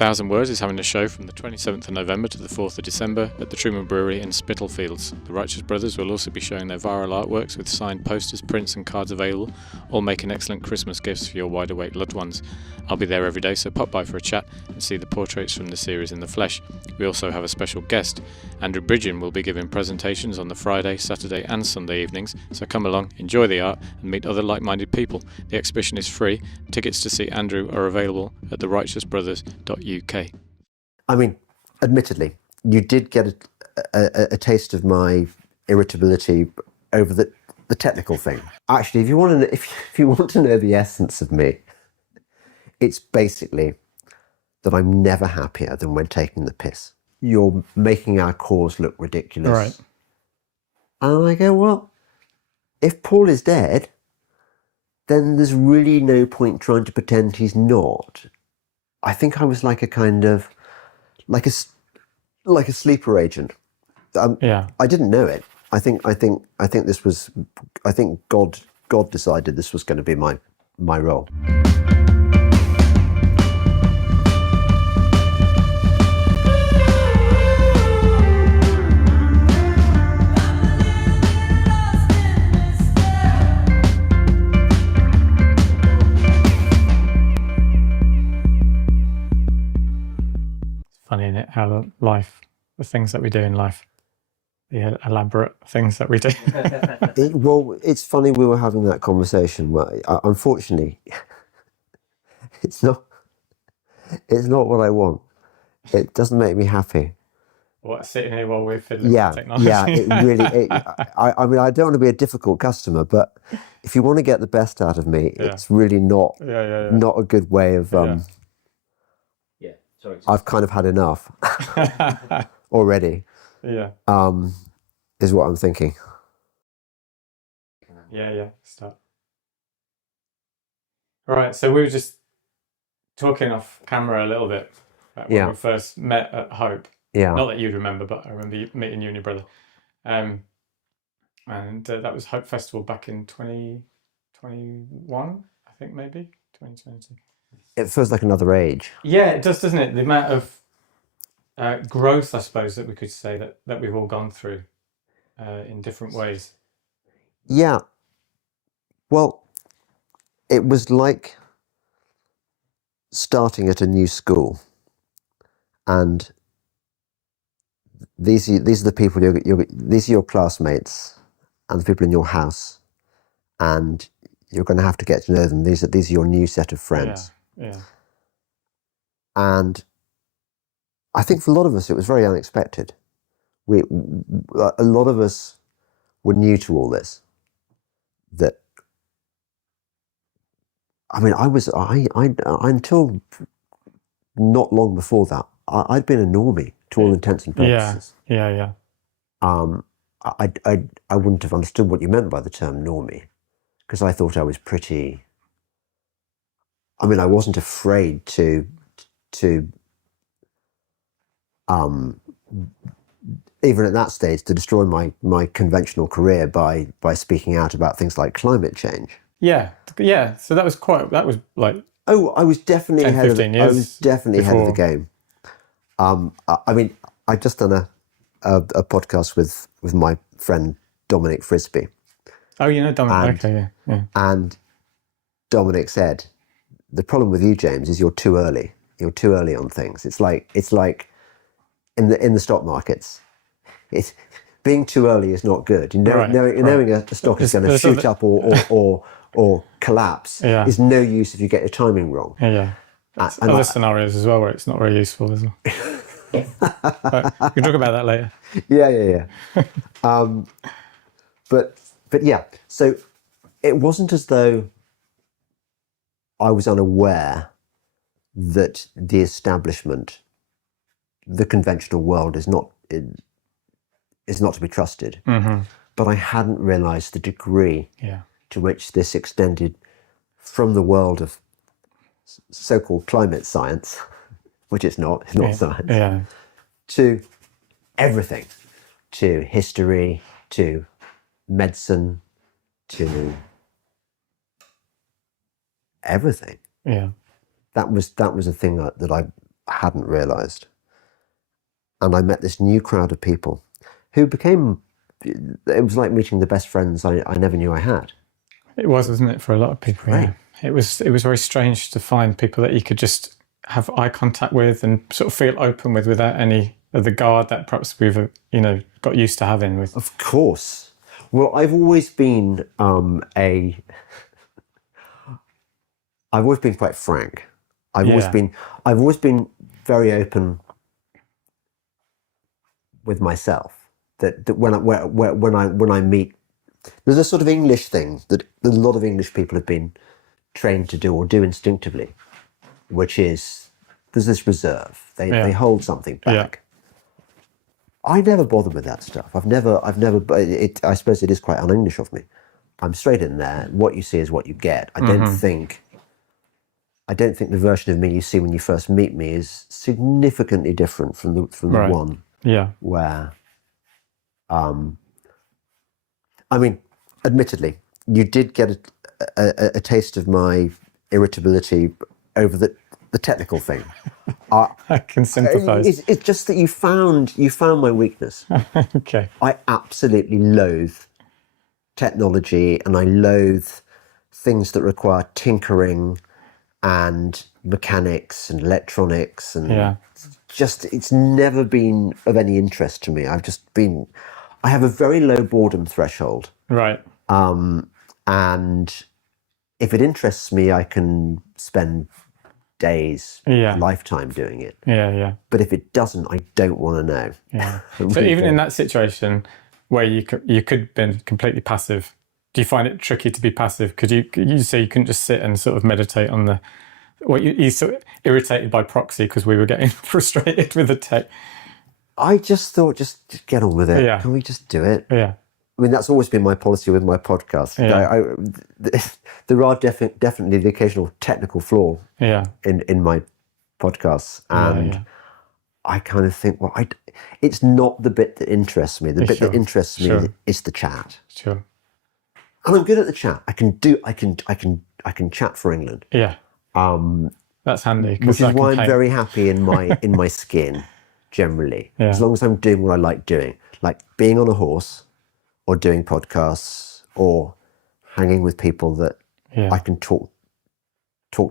1,000 Words is having a show from the 27th of November to the 4th of December at the Truman Brewery in Spitalfields. The Righteous Brothers will also be showing their viral artworks with signed posters, prints and cards available, all making excellent Christmas gifts for your wide-awake loved ones. I'll be there every day, so pop by for a chat and see the portraits from the series in the flesh. We also have a special guest. Andrew Bridgen will be giving presentations on the Friday, Saturday and Sunday evenings, so come along, enjoy the art and meet other like-minded people. The exhibition is free. Tickets to see Andrew are available at therighteousbrothers.uk. I mean, admittedly, you did get a taste of my irritability over the technical thing. Actually, if you want to know the essence of me, it's basically that I'm never happier than when taking the piss. You're making our cause look ridiculous. Right. And I go, well, if Paul is dead, then there's really no point trying to pretend he's not. I think I was like a kind of, like a sleeper agent. Yeah. I didn't know it. I think God decided this was going to be my role. Funny, isn't it, how life, the things that we do in life, the elaborate things that we do. Well, it's funny we were having that conversation. Unfortunately, it's not what I want. It doesn't make me happy. What, sitting here while we're fiddling with technology? Yeah, it really. I mean, I don't want to be a difficult customer, but if you want to get the best out of me, it's really not a good way of. Sorry. I've kind of had enough already. Yeah. Is what I'm thinking. Yeah. Start. All right. So we were just talking off camera a little bit when we first met at Hope. Yeah. Not that you'd remember, but I remember meeting you and your brother. And that was Hope Festival back in 2021, I think, maybe 2022. It feels like another age. Yeah, it does, doesn't it? The amount of growth, I suppose, that we could say that we've all gone through in different ways. Yeah. Well, it was like starting at a new school, and these are the people these are your classmates and the people in your house, and you're going to have to get to know them. These are your new set of friends. Yeah. And I think for a lot of us, it was very unexpected. A lot of us were new to all this. Until not long before that, I'd been a normie to all intents and purposes. Yeah. I wouldn't have understood what you meant by the term normie, because I thought I was pretty. I mean, I wasn't afraid to even at that stage, to destroy my conventional career by speaking out about things like climate change. Yeah. So that was like. Oh, I was definitely 10, ahead 15 of. I was definitely ahead of the before. game. I mean, I just done a podcast with my friend Dominic Frisby. Oh, you know Dominic. Okay, yeah. And Dominic said, the problem with you, James, is you're too early. You're too early on things. It's like in the stock markets. It's being too early is not good. Knowing a stock is going to shoot up or collapse is no use if you get your timing wrong. Yeah. And other scenarios as well where it's not very useful as well. But we can talk about that later. Yeah. But yeah, so it wasn't as though I was unaware that the establishment, the conventional world, is not to be trusted. Mm-hmm. But I hadn't realised the degree to which this extended from the world of so-called climate science, which it's not science, to everything, to history, to medicine, to everything. Yeah. That was a thing that hadn't realised. And I met this new crowd of people who became, it was like meeting the best friends I never knew I had. It was, wasn't it, for a lot of people? Right. Yeah. It was very strange to find people that you could just have eye contact with and sort of feel open with without any of the guard that perhaps we've, got used to having with. Of course. Well, I've always been I've always been quite frank. I've always been very open with myself. That when I meet, there's a sort of English thing that a lot of English people have been trained to do or do instinctively, which is there's this reserve. They hold something back. Yeah. I never bother with that stuff. I suppose it is quite un-English of me. I'm straight in there. What you see is what you get. I don't think the version of me you see when you first meet me is significantly different from the one where, I mean, admittedly, you did get a taste of my irritability over the technical thing. I can sympathise. It's just that you found my weakness. Okay. I absolutely loathe technology, and I loathe things that require tinkering and mechanics and electronics, and it's never been of any interest to me. I have a very low boredom threshold. Right. And if it interests me, I can spend days, a lifetime doing it. Yeah. But if it doesn't, I don't want to know. Yeah. So even in that situation where you could have been completely passive, do you find it tricky to be passive? Could you say you couldn't just sit and sort of meditate on you sort of irritated by proxy because we were getting frustrated with the tech? I just thought, just get on with it. Yeah. Can we just do it? Yeah. I mean, that's always been my policy with my podcast. Yeah. There are definitely the occasional technical flaw in my podcasts. And I kind of think, well, it's not the bit that interests me. The bit that interests me is the chat. Sure. And I'm good at the chat. I can chat for England. Yeah. That's handy. Which is why I'm very happy in my skin, generally. Yeah. As long as I'm doing what I like doing, like being on a horse, or doing podcasts, or hanging with people that I can talk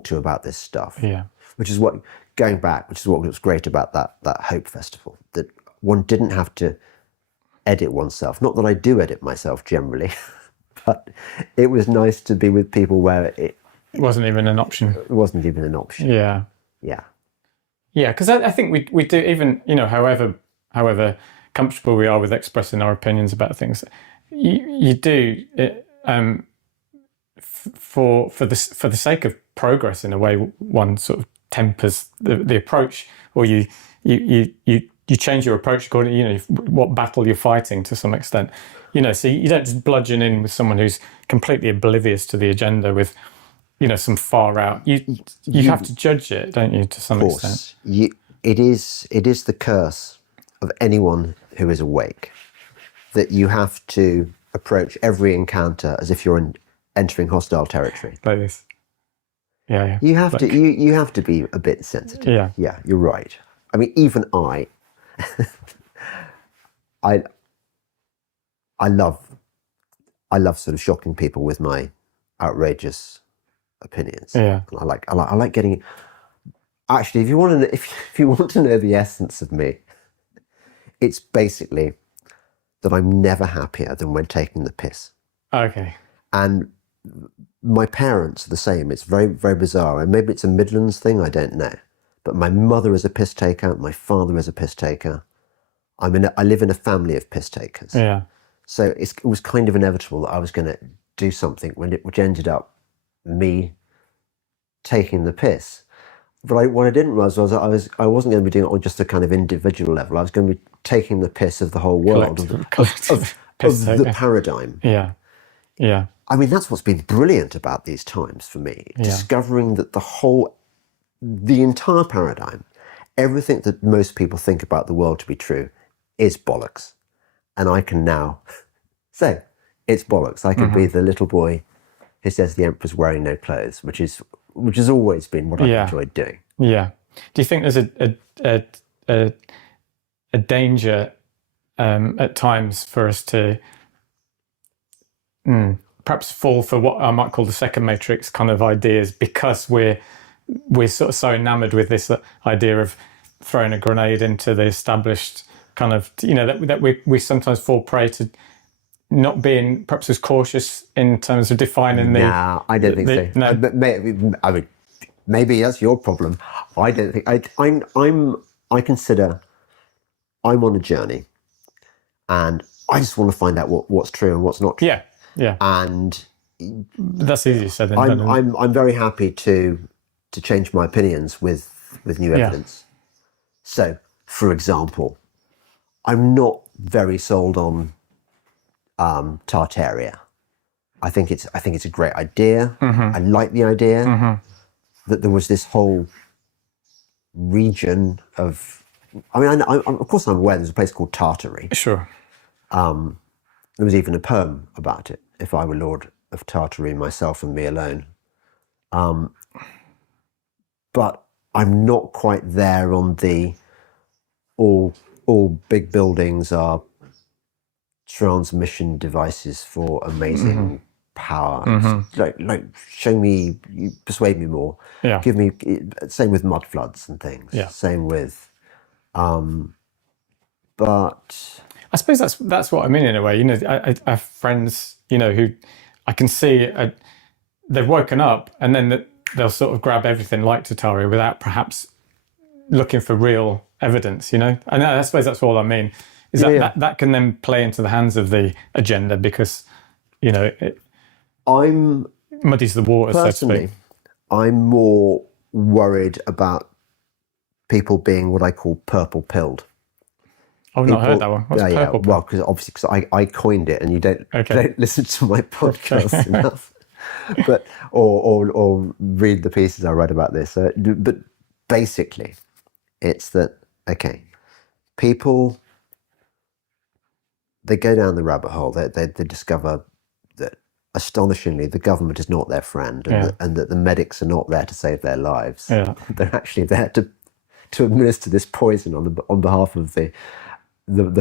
to about this stuff. Yeah. Which is what was great about that Hope Festival, that one didn't have to edit oneself. Not that I do edit myself generally, but it was nice to be with people where it wasn't even an option. It wasn't even an option. Yeah. Yeah. Yeah, because I think we do, even, however comfortable we are with expressing our opinions about things, you do it for the sake of progress. In a way, one sort of tempers the approach, or you change your approach according to what battle you're fighting to some extent. So you don't just bludgeon in with someone who's completely oblivious to the agenda with some far out. You have to judge it, don't you, to some extent? It is the curse of anyone who is awake, that you have to approach every encounter as if you're entering hostile territory. Like this. Yeah. You have to be a bit sensitive. Yeah. Yeah, you're right. I mean, even I love sort of shocking people with my outrageous opinions. Yeah. And I like getting. Actually, if you want to know the essence of me, it's basically that I'm never happier than when taking the piss. Okay. And my parents are the same. It's very, very bizarre. And maybe it's a Midlands thing, I don't know. But my mother is a piss taker. My father is a piss taker. I live in a family of piss takers. Yeah. So it was kind of inevitable that I was going to do something which ended up me taking the piss. But what I didn't realize was that I wasn't going to be doing it on just a kind of individual level. I was going to be taking the piss of the whole world, of the paradigm. Yeah. Yeah. I mean, that's what's been brilliant about these times for me, discovering that the entire paradigm, everything that most people think about the world to be true, is bollocks. And I can now say, it's bollocks. I can be the little boy who says the emperor's wearing no clothes, which has always been what I've enjoyed doing. Yeah. Do you think there's a danger at times for us to perhaps fall for what I might call the second matrix kind of ideas, because we're sort of so enamored with this idea of throwing a grenade into the established kind of, that we sometimes fall prey to not being perhaps as cautious in terms of defining the... Nah, I don't think so. No. But maybe that's your problem. I don't think I consider I'm on a journey, and I just want to find out what's true and what's not true. Yeah. And that's easier said than done. I'm very happy to change my opinions with new evidence. So, for example, I'm not very sold on Tartaria. I think it's a great idea. Mm-hmm. I like the idea that there was this whole region of. I mean, of course, I'm aware there's a place called Tartary. Sure. There was even a poem about it. If I were Lord of Tartary, myself and me alone. But I'm not quite there on the all big buildings are transmission devices for amazing power. Like show me, persuade me more. Yeah. Give me. Same with mud floods and things. Yeah. Same with. But I suppose that's what I mean in a way. I have friends, who I can see they've woken up and then they'll sort of grab everything like Tartaria without perhaps looking for real evidence. And I suppose that's all I mean. Is that can then play into the hands of the agenda, because it muddies the water, so to speak. I'm more worried about people being what I call purple pilled. I've not heard that one. What's purple pill? Well, because I coined it, and you don't listen to my podcast enough, but or read the pieces I write about this. But basically, it's that people, they go down the rabbit hole. They discover that astonishingly the government is not their friend, and that the medics are not there to save their lives. Yeah. They're actually there to administer this poison on behalf of the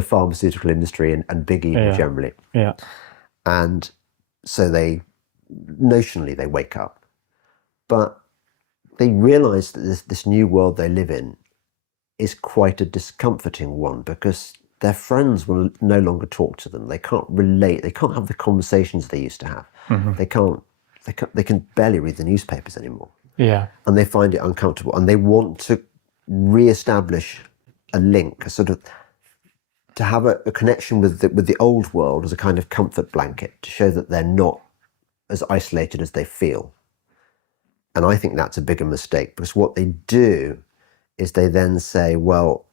pharmaceutical industry and big evil generally. Yeah. And so notionally they wake up, but they realise that this new world they live in is quite a discomforting one, because their friends will no longer talk to them. They can't relate. They can't have the conversations they used to have. They can barely read the newspapers anymore. Yeah. And they find it uncomfortable, and they want to re-establish a link, to have a connection with the old world as a kind of comfort blanket, to show that they're not as isolated as they feel. And I think that's a bigger mistake, because what they do is they then say, well,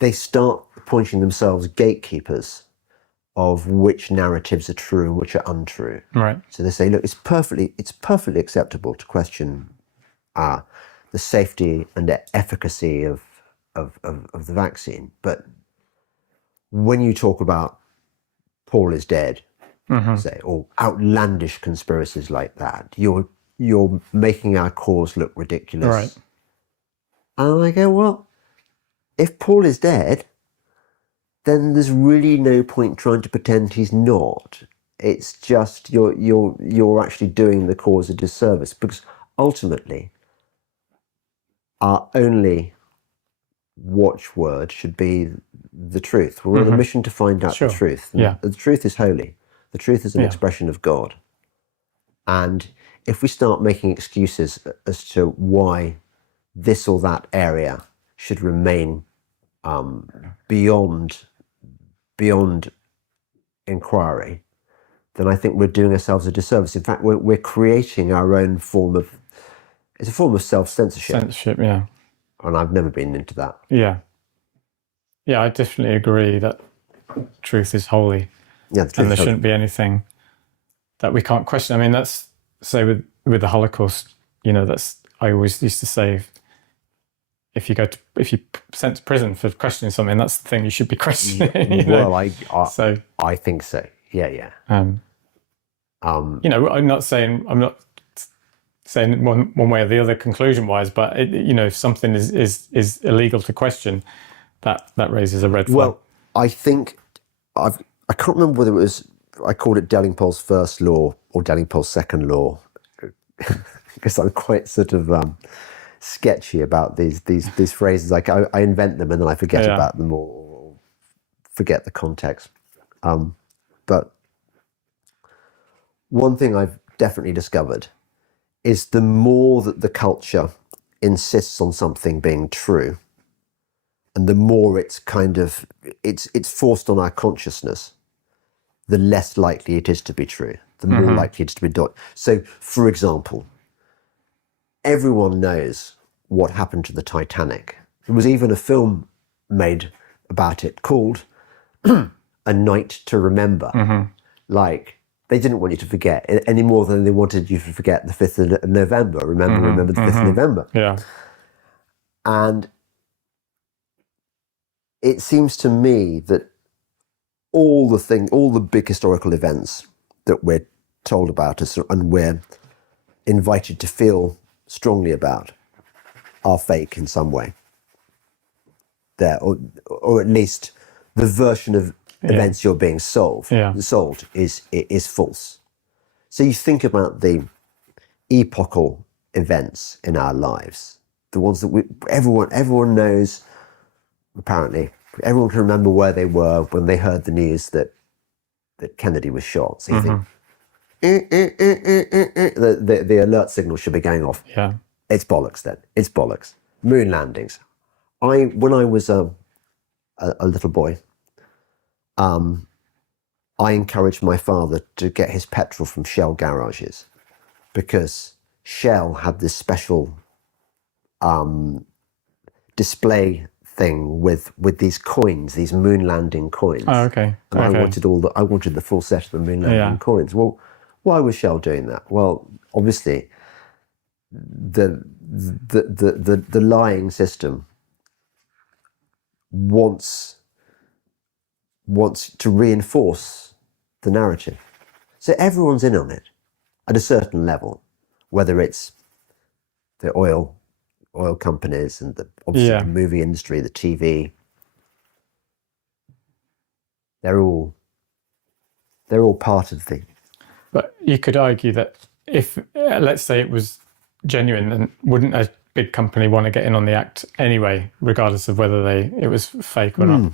they start appointing themselves gatekeepers of which narratives are true and which are untrue. Right. So they say, look, it's perfectly acceptable to question the safety and the efficacy of the vaccine, but when you talk about Paul is dead, say, or outlandish conspiracies like that, you're making our cause look ridiculous. Right. And I go, well, if Paul is dead, then there's really no point trying to pretend he's not. It's just you're actually doing the cause a disservice, because ultimately our only watchword should be the truth. We're on a mission to find out the truth. Yeah. The truth is holy. The truth is an expression of God. And if we start making excuses as to why this or that area should remain beyond inquiry, then I think we're doing ourselves a disservice. In fact, we're creating our own it's a form of self-censorship. Censorship, yeah. And I've never been into that. Yeah. Yeah, I definitely agree that truth is holy. Yeah, and there shouldn't be anything that we can't question. I mean, that's, say with the Holocaust, I always used to say, if you're sent to prison for questioning something, that's the thing you should be questioning. Well, I think so. Yeah. I'm not saying, I'm not saying one way or the other conclusion wise, but if something is illegal to question, that raises a red flag. Well, I think I can't remember whether it was, I called it Delingpole's first law or Delingpole's second law, because I'm quite sort of sketchy about these phrases. Like I invent them and then I forget about them or forget the context. But one thing I've definitely discovered is the more that the culture insists on something being true, and the more it's kind of, it's forced on our consciousness, the less likely it is to be true, the more likely it is to be done. So, for example, everyone knows what happened to the Titanic. There was even a film made about it called A Night to Remember. Like, they didn't want you to forget any more than they wanted you to forget the 5th of November. Remember the 5th of November. Yeah. And it seems to me that all the big historical events that we're told about us and we're invited to feel strongly about are fake in some way. Or at least the version of events you're being sold is false. So you think about the epochal events in our lives, the ones that everyone knows. Apparently, everyone can remember where they were when they heard the news that Kennedy was shot. So you think the alert signal should be going off. Yeah, it's bollocks. Then it's bollocks. Moon landings. When I was a little boy, I encouraged my father to get his petrol from Shell garages, because Shell had this special display thing with these coins, these moon landing coins. Oh, okay. And I wanted the full set of the moon landing coins. Well, why was Shell doing that? Well, obviously, the lying system wants to reinforce the narrative. So everyone's in on it at a certain level, whether it's the oil companies and obviously the movie industry, the TV. They're all part of the. But you could argue that if, let's say it was genuine, then wouldn't a big company want to get in on the act anyway, regardless of whether it was fake or not?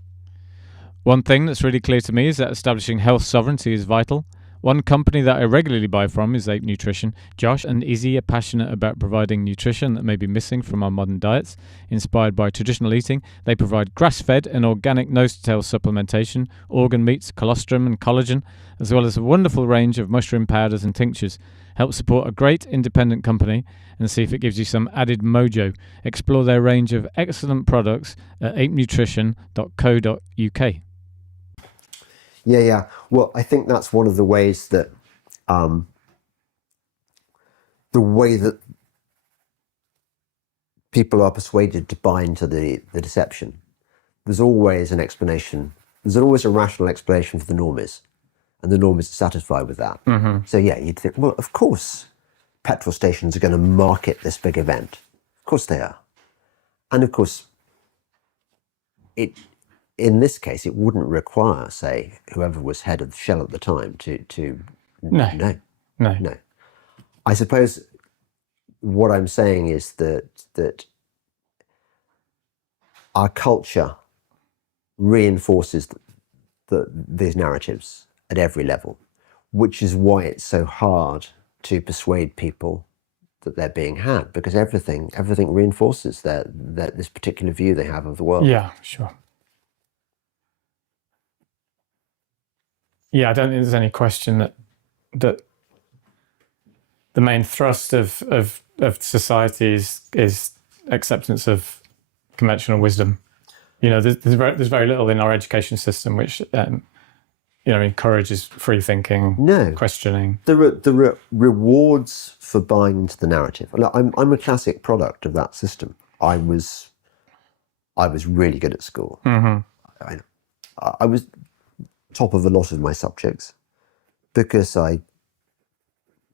One thing that's really clear to me is that establishing health sovereignty is vital. One company that I regularly buy from is Ape Nutrition. Josh and Izzy are passionate about providing nutrition that may be missing from our modern diets. Inspired by traditional eating, they provide grass-fed and organic nose-to-tail supplementation, organ meats, colostrum and collagen, as well as a wonderful range of mushroom powders and tinctures. Help support a great independent company and see if it gives you some added mojo. Explore their range of excellent products at apenutrition.co.uk. Yeah. Well, I think that's one of the ways that people are persuaded to buy into the deception. There's always an explanation. There's always a rational explanation for the normies, and the normies are satisfied with that. So you'd think, well, of course, petrol stations are going to market this big event. Of course they are, and of course, in this case, it wouldn't require, say, whoever was head of Shell at the time to. No. I suppose what I'm saying is that our culture reinforces these narratives at every level, which is why it's so hard to persuade people that they're being had, because everything reinforces that this particular view they have of the world. Yeah, sure. Yeah, I don't think there's any question that the main thrust of society is acceptance of conventional wisdom. There's very little in our education system which encourages free thinking, questioning. The rewards for buying into the narrative. I'm a classic product of that system. I was really good at school. I was top of a lot of my subjects because I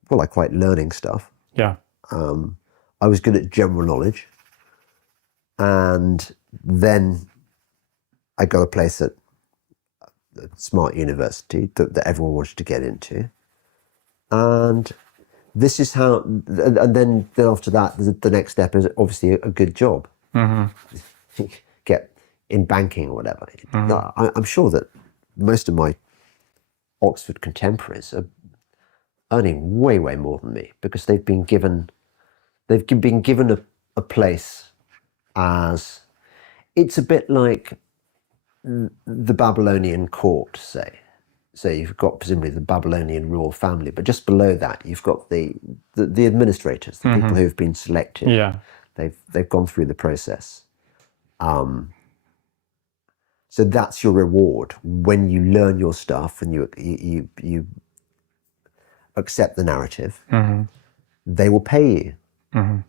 quite learning stuff. Yeah. I was good at general knowledge, and then I got a place at a smart university that everyone wanted to get into, and this is how. And then after that, the next step is obviously a good job. Get in banking or whatever. No, I'm sure that most of my Oxford contemporaries are earning way more than me because they've been given a place as, it's a bit like the Babylonian court, say. So you've got presumably the Babylonian royal family, but just below that you've got the administrators, the people who've been selected. Yeah. They've gone through the process. So that's your reward when you learn your stuff and you accept the narrative. They will pay you,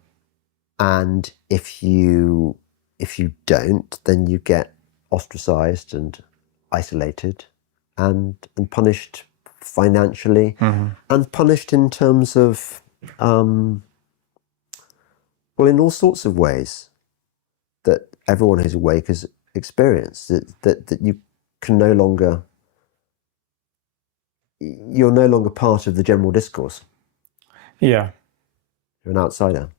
and if you don't, then you get ostracized and isolated, and punished financially, and punished in terms of in all sorts of ways that everyone who's awake has experienced. That you can no longer. You're no longer part of the general discourse. Yeah. You're an outsider.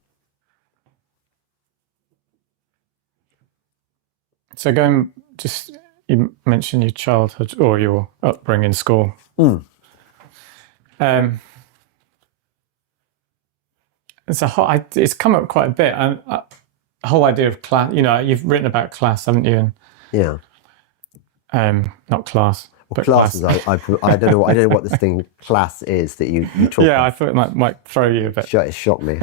So you mentioned your childhood or your upbringing in school. It's come up quite a bit, and the whole idea of class. You've written about class, haven't you? Yeah. Not class. Well, but classes. I don't know. I don't know what this thing class is that you talk. Yeah, about. I thought it might throw you a bit. It shocked me.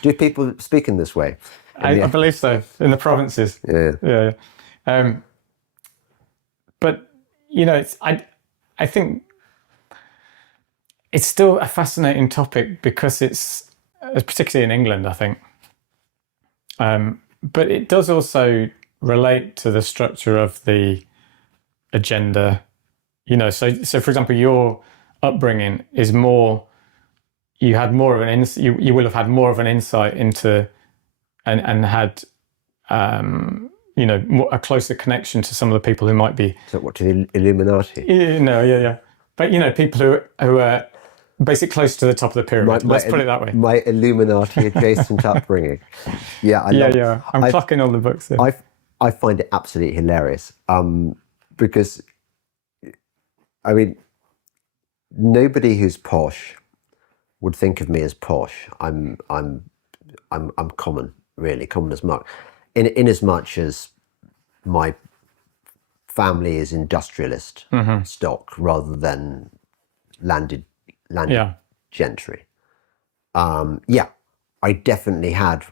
Do people speak in this way? I believe so, in the provinces. Yeah. But I think it's still a fascinating topic because it's particularly in England, I think. But it does also relate to the structure of the agenda. So for example, your upbringing is more. You had more of an you will have had more of an insight into, and had a closer connection to some of the people who might be. So what, to the Illuminati? Yeah. But People who are basically close to the top of the pyramid. Let's put it that way. My Illuminati adjacent upbringing. Yeah, I'm clocking all the books in. I find it absolutely hilarious. Because I mean, nobody who's posh would think of me as posh. I'm common, really, common as much. In as much as my family is industrialist stock rather than landed gentry. I definitely had,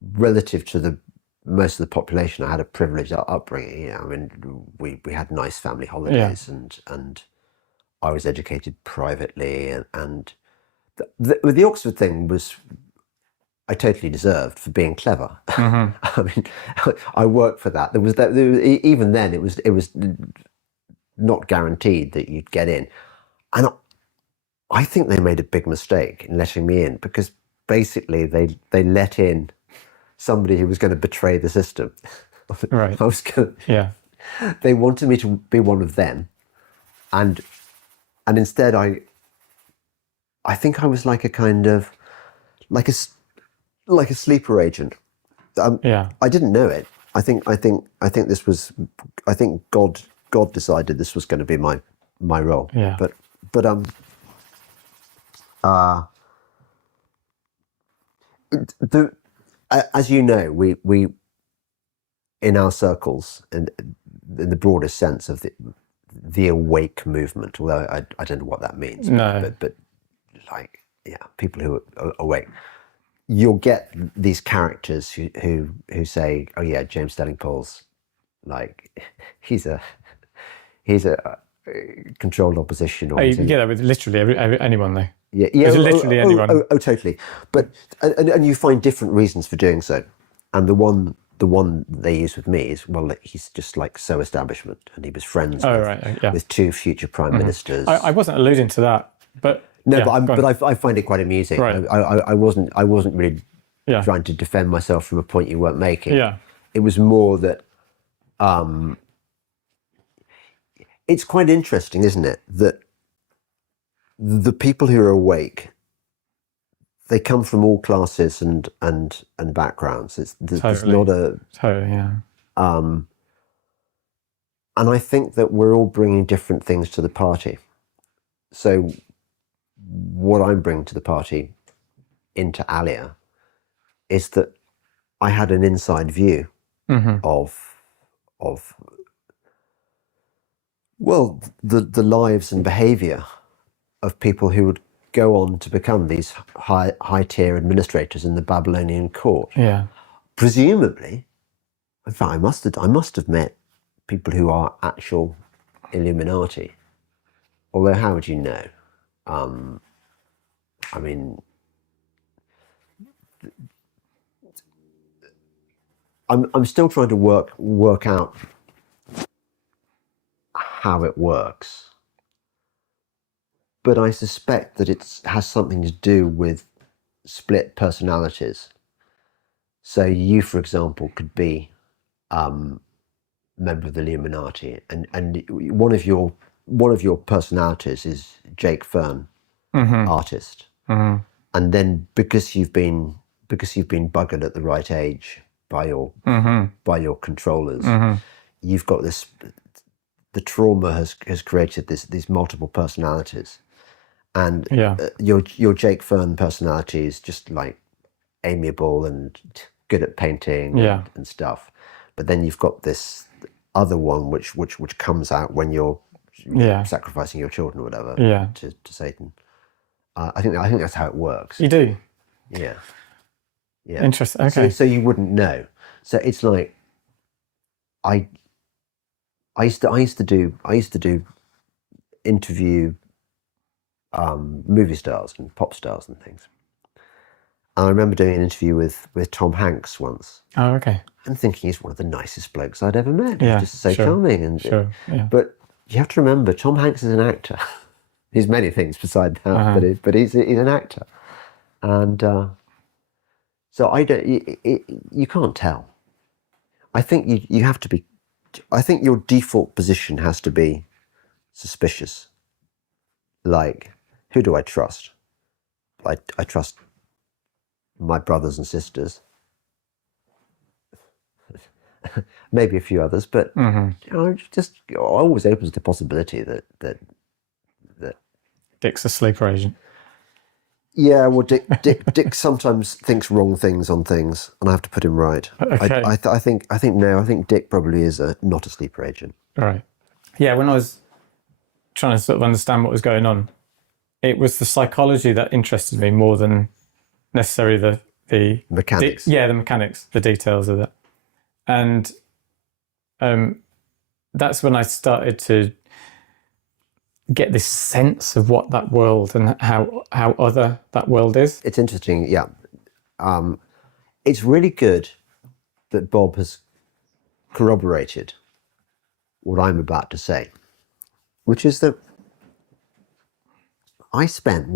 relative to most of the population, I had a privileged upbringing. I mean, we had nice family holidays, and I was educated privately, and the Oxford thing was, I totally deserved for being clever. I mean, I worked for that. Even then, it was not guaranteed that you'd get in, and I think they made a big mistake in letting me in, because basically they let in somebody who was going to betray the system. Right. They wanted me to be one of them, and instead I think I was like a kind of like a sleeper agent. I didn't know it. I think this was. I think God decided this was going to be my role. Yeah. But as you know, we in our circles, and in the broadest sense of the awake movement, although I don't know what that means. No. But people who are awake. You'll get these characters who say, "Oh yeah, James Delingpole's like he's a controlled opposition." Or you get that with literally anyone, though. Yeah, literally anyone. Oh, totally. But and you find different reasons for doing so, and the one they use with me is, well, he's just like so establishment, and he was friends with two future prime ministers. I wasn't alluding to that, but No, Yeah, go on. I find it quite amusing. Right. I wasn't really Yeah. trying to defend myself from a point you weren't making. Yeah. It was more that it's quite interesting, isn't it, that the people who are awake, they come from all classes and backgrounds. There's Totally. not a Totally, yeah. and I think that we're all bringing different things to the party. So what I'm bringing to the party into Alia is that I had an inside view of well, the lives and behaviour of people who would go on to become these high tier administrators in the Babylonian court. Yeah. Presumably, in fact, I must have met people who are actual Illuminati. Although, how would you know? I mean, I'm still trying to work out how it works, but I suspect that it has something to do with split personalities. So you, for example, could be member of the Illuminati, and one of your personalities is Jake Fern, artist, and then because you've been buggered at the right age by your controllers, you've got this. The trauma has created these multiple personalities, and your Jake Fern personality is just like amiable and good at painting and stuff, but then you've got this other one which comes out when you're sacrificing your children or whatever to Satan. I think that's how it works. You do? Yeah. Interesting. Okay. So you wouldn't know. So it's like I used to do interview movie stars and pop stars and things. And I remember doing an interview with Tom Hanks once. Oh, okay. And thinking he's one of the nicest blokes I'd ever met. Yeah, He's just so charming. And but you have to remember, Tom Hanks is an actor. He's many things besides that, but he's an actor. And so you can't tell. I think you have to be. I think your default position has to be suspicious. Like, who do I trust? I trust my brothers and sisters. Maybe a few others, but just always opens to the possibility that Dick's a sleeper agent. Yeah, well, Dick sometimes thinks wrong things on things, and I have to put him right. Okay. I think Dick probably is not a sleeper agent. Right. Yeah, when I was trying to sort of understand what was going on, it was the psychology that interested me more than necessarily the Mechanics. the mechanics, the details of that. And that's when I started to get this sense of what that world and how other that world is. It's interesting, yeah. It's really good that Bob has corroborated what I'm about to say, which is that I spent,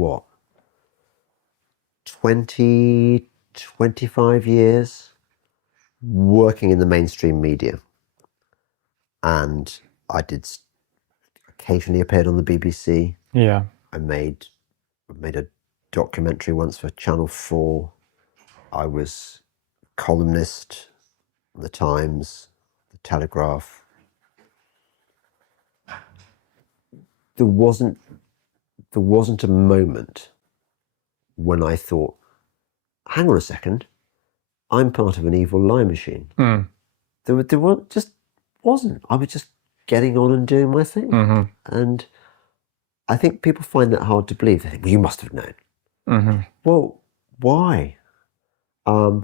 25 years working in the mainstream media. And I did occasionally appeared on the BBC. Yeah. I made a documentary once for Channel 4. I was columnist on the Times, the Telegraph. There wasn't a moment when I thought, hang on a second, I'm part of an evil lie machine. There just wasn't. I was just getting on and doing my thing. And I think people find that hard to believe. They think, well, you must have known. Well, why? I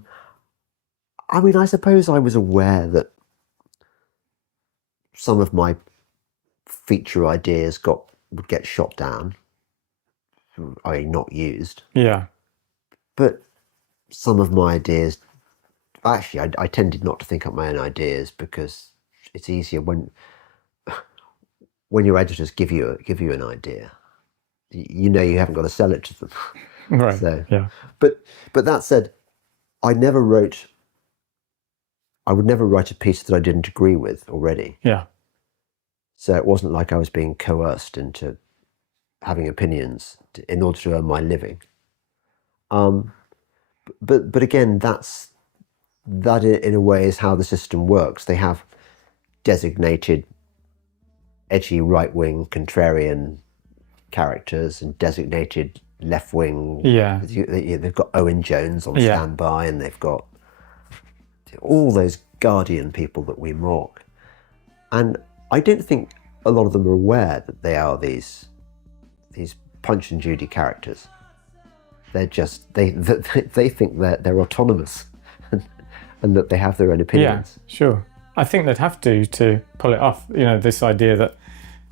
mean, I suppose I was aware that some of my feature ideas would get shot down, i.e. not used. Yeah. But some of my ideas, actually, I tended not to think up my own ideas because it's easier when your editors give you an idea. you know you haven't got to sell it to them. Right. So, yeah. but that said, I would never write a piece that I didn't agree with already. Yeah. So it wasn't like I was being coerced into having opinions in order to earn my living. But again, that in a way is how the system works. They have designated edgy right-wing contrarian characters and designated left-wing. Yeah. They've got Owen Jones on Yeah. standby, and they've got all those Guardian people that we mock. And I don't think a lot of them are aware that they are these Punch and Judy characters. They're just they think that they're autonomous and that they have their own opinions. Yeah, sure. I think they'd have to pull it off. You know, this idea that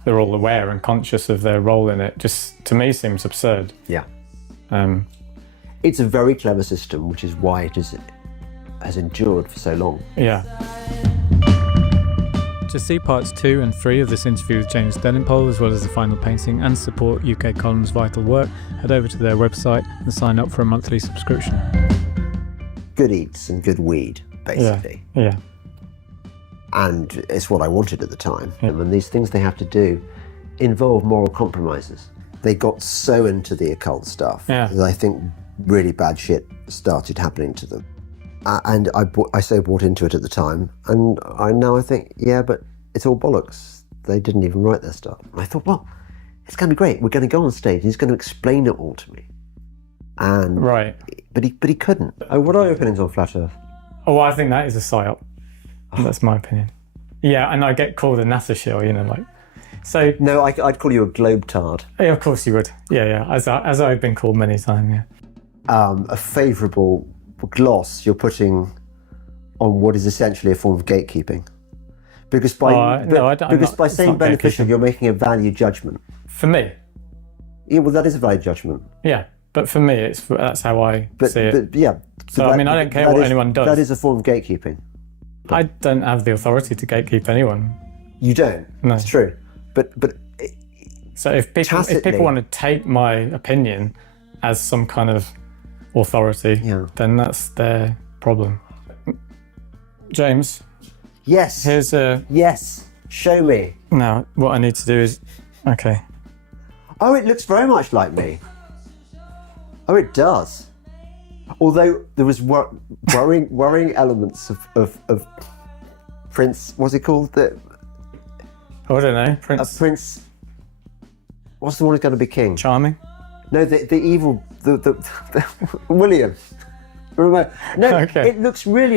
they're all aware and conscious of their role in it just, to me, seems absurd. Yeah. It's a very clever system, which is why it has endured for so long. Yeah. To see parts 2 and 3 of this interview with James Delingpole, as well as the final painting, and support UK Column's vital work, head over to their website and sign up for a monthly subscription. Good eats and good weed, basically. Yeah. And it's what I wanted at the time. Yeah. And these things they have to do involve moral compromises. They got so into the occult stuff that I think really bad shit started happening to them. And I so bought into it at the time, and now I think, yeah, but it's all bollocks. They didn't even write their stuff. And I thought, well, it's going to be great. We're going to go on stage, and he's going to explain it all to me. And right. But he couldn't. Oh, what are your opinions on Flat Earth? Oh, I think that is a psyop. That's my opinion. Yeah, and I get called a NASA shill, you know, like. So no, I'd call you a globetard. Yeah, of course you would. Yeah, as I've been called many times. Yeah. A favourable gloss you're putting on what is essentially a form of gatekeeping, because by saying beneficial, you're making a value judgment. For me. Yeah, well, that is a value judgment. Yeah, but for me, that's how I see it. Yeah. So I mean, I don't care what anyone does. That is a form of gatekeeping. I don't have the authority to gatekeep anyone. You don't. No, it's true. But so if people want to take my opinion as some kind of authority, then that's their problem. James. Yes. Here's a. Yes. Show me. Now, what I need to do is. Okay. Oh, it looks very much like me. Oh, it does. Although there was worrying elements of Prince. What's he called? I don't know. Prince. What's the one who's going to be king? Charming. No, the evil, the William. Remember? No, okay. It looks really like